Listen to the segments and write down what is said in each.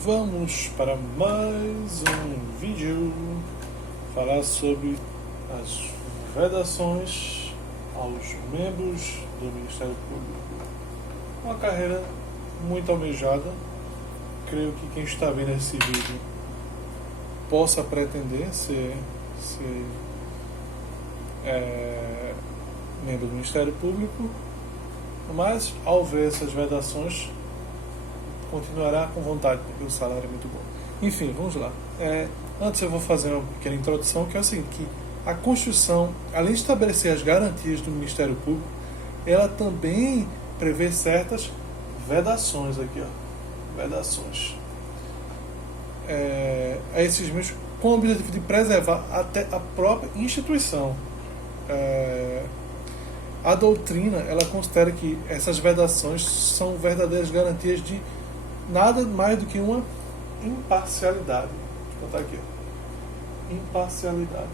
Vamos para mais um vídeo falar sobre as vedações aos membros do Ministério Público. Uma carreira muito almejada. Creio que quem está vendo esse vídeo possa pretender ser membro do Ministério Público, mas ao ver essas vedações continuará com vontade, porque o salário é muito bom. Enfim, vamos lá. Antes eu vou fazer uma pequena introdução, que é o seguinte, que a Constituição, além de estabelecer as garantias do Ministério Público, ela também prevê certas vedações aqui, ó. Vedações. A esses membros, com o objetivo de preservar até a própria instituição. A doutrina, ela considera que essas vedações são verdadeiras garantias de nada mais do que uma imparcialidade. Vou botar aqui. Imparcialidade.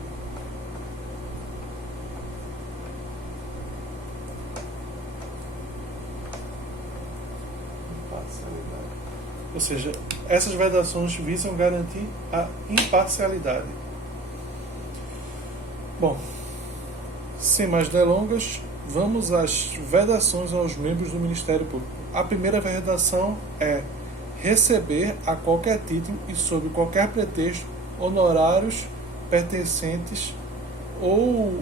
Imparcialidade. Ou seja, essas vedações visam garantir a imparcialidade. Bom, sem mais delongas, vamos às vedações aos membros do Ministério Público. A primeira vedação é receber a qualquer título e sob qualquer pretexto honorários pertencentes ou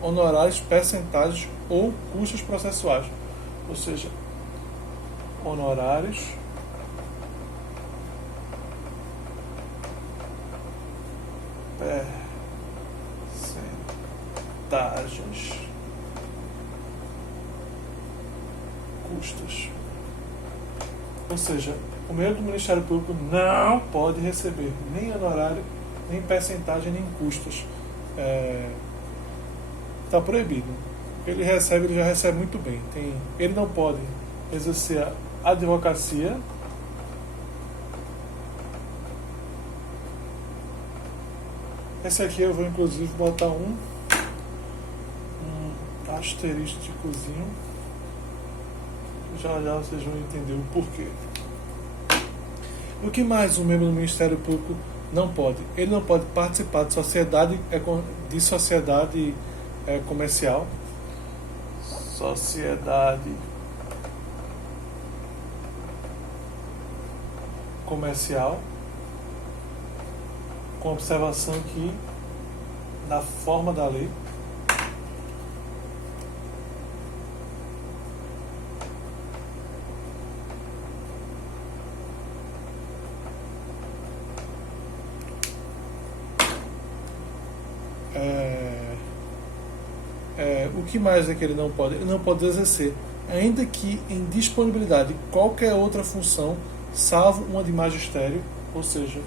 honorários percentuais ou custos processuais. Ou seja, honorários percentagens, custos. Ou seja, o membro do Ministério Público não pode receber nem honorário, nem percentagem, nem custos. Está proibido. Ele já recebe muito bem. Ele não pode exercer a advocacia, esse aqui eu vou inclusive botar um asterísticozinho. Já vocês vão entender o porquê. O que mais um membro do Ministério Público não pode? Ele não pode participar de sociedade comercial. Sociedade comercial, com observação que na forma da lei. O que mais é que ele não pode? Ele não pode exercer, ainda que em disponibilidade, qualquer outra função, salvo uma de magistério, ou seja,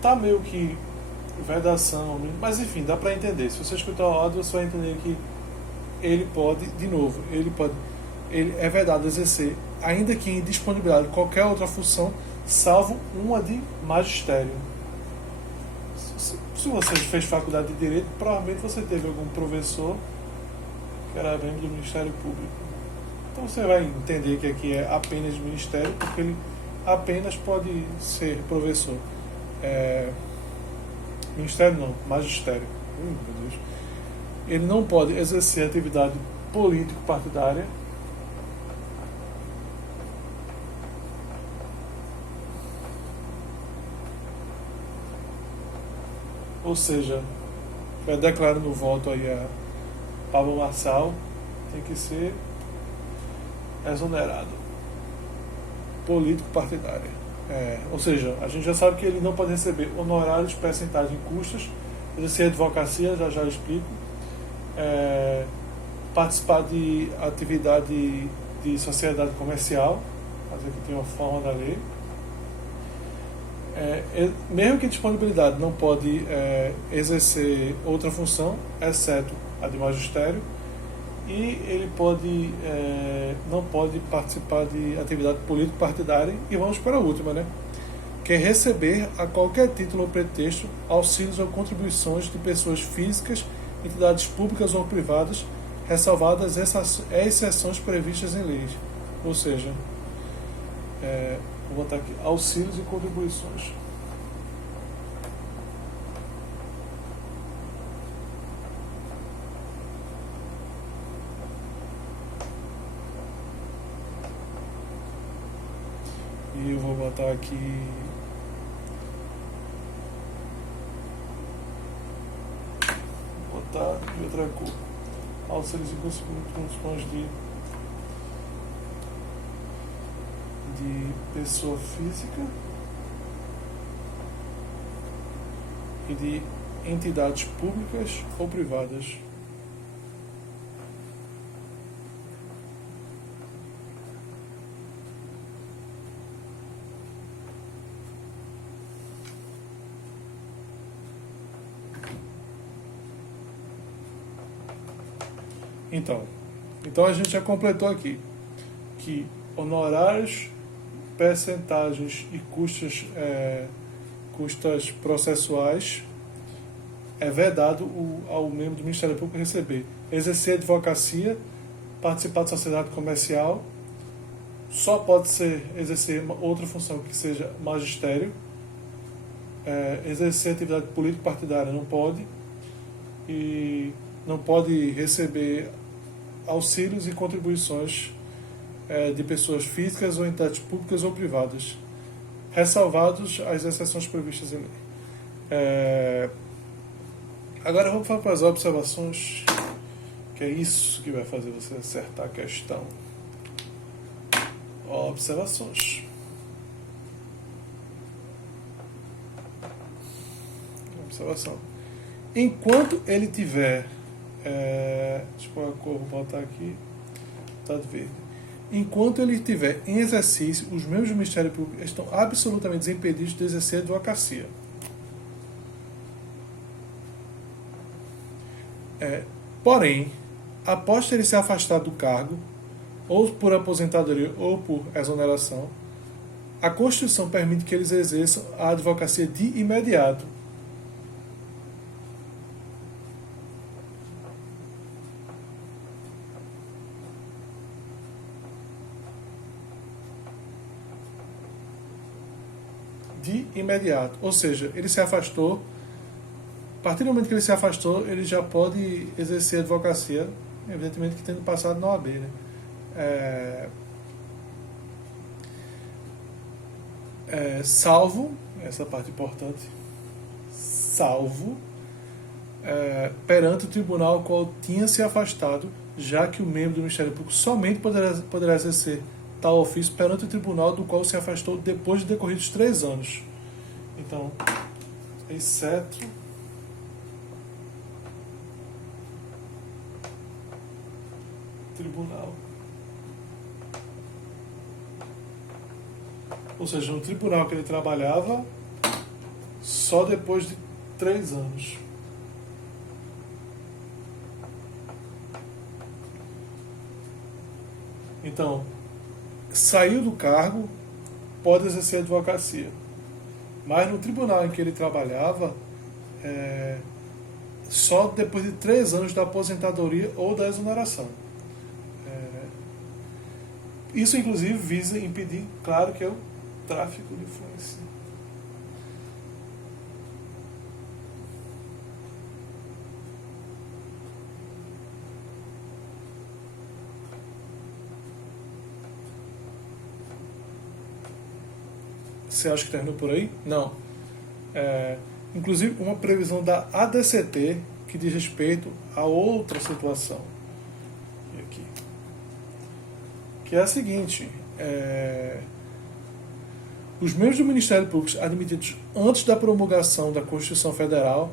tá meio que vedação, mas enfim, dá para entender. Se você escutar o áudio, você vai entender que ele pode, de novo, ele é vedado exercer, ainda que em disponibilidade, qualquer outra função, salvo uma de magistério. Se você fez faculdade de Direito, provavelmente você teve algum professor que era membro do Ministério Público. Então você vai entender que aqui é apenas ministério, porque ele apenas pode ser professor. Ministério não, magistério. Meu Deus. Ele não pode exercer atividade político-partidária. Ou seja, vai declarar no voto aí a Pablo Marçal, tem que ser exonerado. Político-partidária. Ou seja, a gente já sabe que ele não pode receber honorários, percentagem, custos, exercer advocacia, já explico, participar de atividade de sociedade comercial, fazer que tem uma forma da lei, mesmo que disponibilidade não pode exercer outra função, exceto a de magistério, e ele não pode participar de atividade político-partidária. E vamos para a última, né? que é receber, a qualquer título ou pretexto, auxílios ou contribuições de pessoas físicas, entidades públicas ou privadas, ressalvadas exceções previstas em leis. Ou seja, vou botar aqui, auxílios e contribuições. E eu vou botar aqui de outra cor. Auxílios e contribuições de pessoa física e de entidades públicas ou privadas. Então a gente já completou aqui que honorários, percentagens e custas processuais é vedado ao membro do Ministério Público receber, exercer advocacia, participar de sociedade comercial, só pode exercer outra função que seja magistério, exercer atividade político-partidária não pode, e não pode receber auxílios e contribuições de pessoas físicas ou entidades públicas ou privadas, ressalvados as exceções previstas em lei. Agora vamos para as observações, que é isso que vai fazer você acertar a questão. Observações. Observação. Enquanto ele tiver deixa eu pôr a cor, vou botar aqui, tá de verde. Enquanto ele estiver em exercício, os membros do Ministério Público estão absolutamente desimpedidos de exercer a advocacia. Porém, após terem se afastado do cargo, ou por aposentadoria ou por exoneração, a Constituição permite que eles exerçam a advocacia de imediato. De imediato. Ou seja, ele se afastou. A partir do momento que ele se afastou, ele já pode exercer a advocacia, evidentemente que tendo passado na OAB, né? Salvo, essa parte importante, salvo perante o tribunal ao qual tinha se afastado, já que o membro do Ministério Público somente poderá exercer tal ofício perante o tribunal do qual se afastou depois de decorridos 3 anos. Então, exceto tribunal. Ou seja, no tribunal que ele trabalhava, só depois de 3 anos. Então, saiu do cargo, pode exercer advocacia. Mas no tribunal em que ele trabalhava, só depois de 3 anos da aposentadoria ou da exoneração. Isso, inclusive, visa impedir, claro, que é o tráfico de influência. Você acha que terminou por aí? Não. Inclusive, uma previsão da ADCT que diz respeito a outra situação. E aqui. Que é a seguinte: os membros do Ministério Público admitidos antes da promulgação da Constituição Federal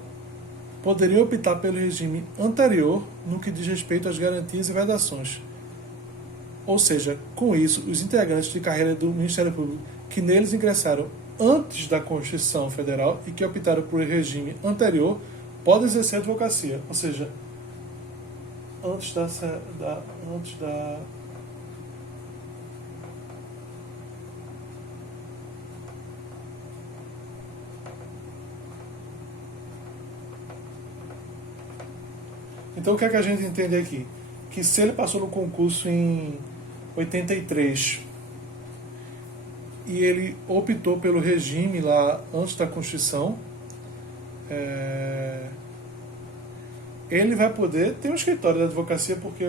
poderiam optar pelo regime anterior no que diz respeito às garantias e vedações. Ou seja, com isso, os integrantes de carreira do Ministério Público que neles ingressaram antes da Constituição Federal e que optaram por regime anterior podem exercer a advocacia. Ou seja, antes da Então o que é que a gente entende aqui? Que se ele passou no concurso em 83 e ele optou pelo regime lá antes da Constituição, ele vai poder ter um escritório de advocacia, porque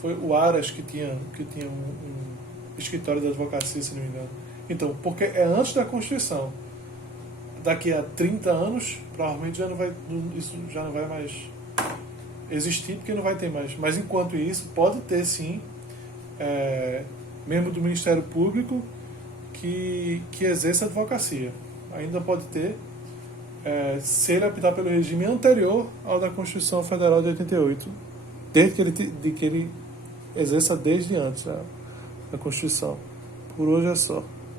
foi o Aras que tinha um escritório de advocacia, se não me engano. Então, porque é antes da Constituição. Daqui a 30 anos, provavelmente isso já não vai mais existir, porque não vai ter mais. Mas enquanto isso, pode ter sim membro do Ministério Público que exerça advocacia. Ainda pode ter, se ele optar pelo regime anterior ao da Constituição Federal de 88, desde que ele exerça desde antes da Constituição. Por hoje é só.